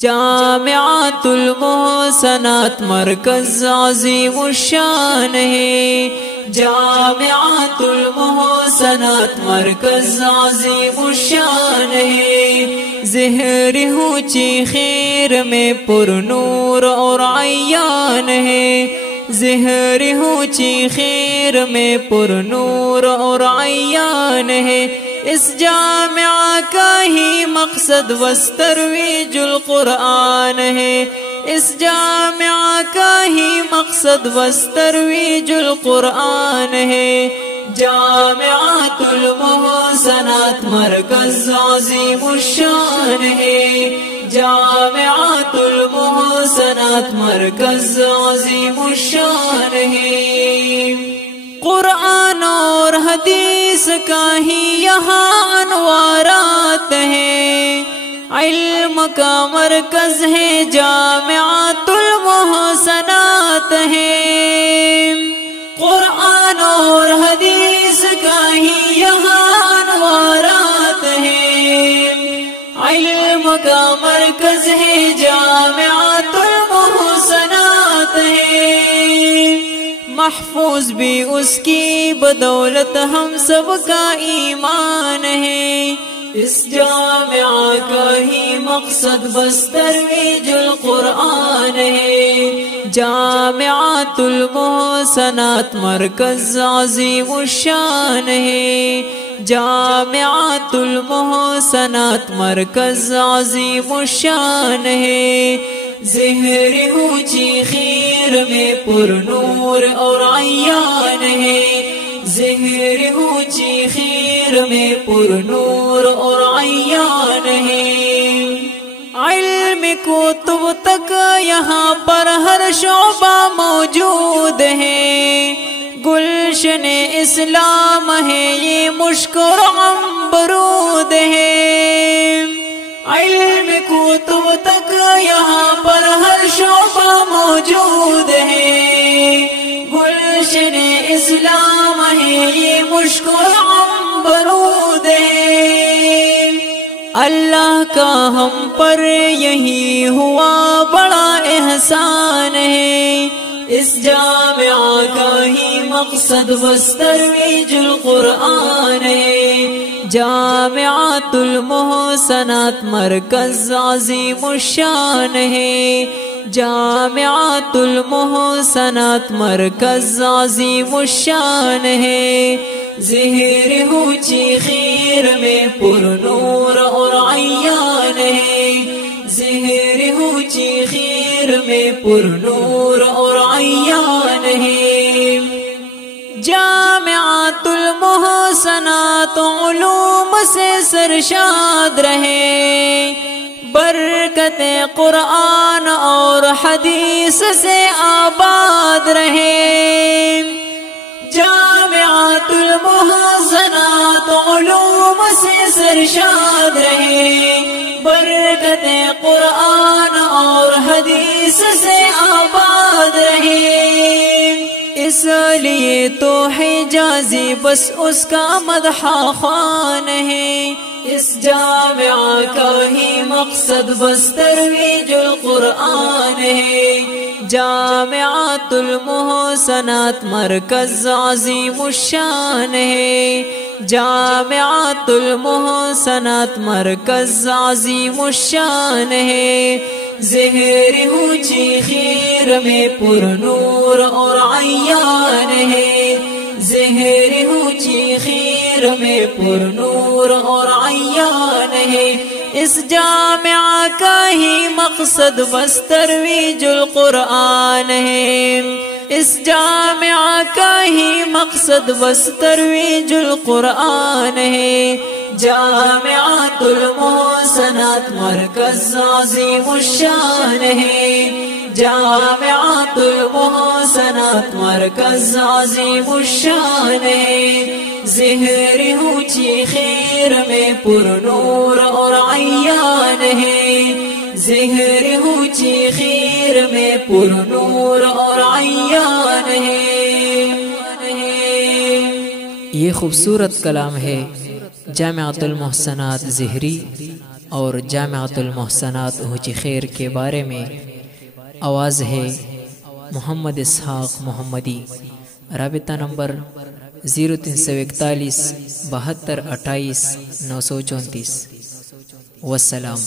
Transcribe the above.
جامعۃ المحسنات مرکز عظیم الشان ہے، جامعۃ المحسنات مرکز عظیم الشان ہے، زہر اونچی خیر میں پر نور اور عیان ہے، زہر اونچی خیر میں پر نور اور عیان ہے، اس جامعہ کا ہی مقصد وسترویج القرآن ہے، اس جامعہ کا ہی مقصد وسترویج القرآن ہے، جامعۃ المحسنات مرکز عظیم الشان ہے، جامعۃ المحسنات مرکز عظیم الشان ہے، قرآن اور حدیث کا ہی یہاں انوارات ہیں، علم کا مرکز ہے جامعۃ المحسنات ہے، قرآن اور حدیث کا ہی یہاں انوارات ہیں، علم کا مرکز ہے جامعۃ المحسنات ہے، محفوظ بھی اس کی بدولت ہم سب کا ایمان ہے، اس جامعہ کا ہی مقصد بس ترویج القرآن ہے، جامعۃ المحسنات مرکز عظیم الشان ہے، جامعۃ المحسنات مرکز عظیم الشان ہے، زہر اونچی خیر میں پر نور اور عیان ہے، زہر اونچی خیر میں پر نور اور عیان ہے، علم کتب تک یہاں پر ہر شعبہ موجود ہے، گلشن اسلام ہے یہ مشک اور عنبرود ہے، علم کتب تک یہاں پر ہر شعبہ موجود ہے، گلشن اسلام ہے یہ مشک اور عنبرود ہے، اللہ کا ہم پر یہی ہوا بڑا احسان ہے، اس جامعہ کا ہی مقصد بس ترویج القرآن ہے، جامعۃ المحسنات مرکز عظیم الشان ہے، جامعۃ المحسنات مرکز عظیم الشان ہے، زہر اونچی خیر میں پر نور اور عیان ہے، زہر اونچی خیر میں پر نور اور عیان ہے، جامعۃ المحسنات علوم سے سرشاد رہے، برکت قرآن اور حدیث سے آباد رہے، جامعۃ المحسنات علوم سے سرشاد رہے، برکت قرآن اور حدیث سے آباد رہے، اس لیے تو حجازی بس اس کا مدح خوان ہے، اس جامعہ کا ہی مقصد بس ترویج القرآن ہے، جامعۃ المحسنات مرکز عظیم الشان ہے، جامعۃ المحسنات مرکز عظیم الشان ہے، زہر اونچی خیر میں پر نور اور عیان ہے، زہر اونچی خیر میں پر نور اور عیان ہے، اس جامعہ کا ہی مقصد بس ترویج القرآن ہے، اس جامعہ کا ہی مقصد بس ترویج القرآن ہے، جامعۃ المحسنات مرکز عظیم الشان ہے، جامعۃ المحسنات مرکز عظیم الشان ہے، زہر اونچی خیر میں پر نور اور عیان ہے، زہر اونچی خیر میں پر نور اور عیان ہے، یہ خوبصورت کلام ہے جامعۃ المحسنات زہری اور جامعۃ المحسنات ہوچی خیر کے بارے میں آواز ہے محمد اسحاق محمدی، رابطہ نمبر 0341 72 28 934۔ والسلام۔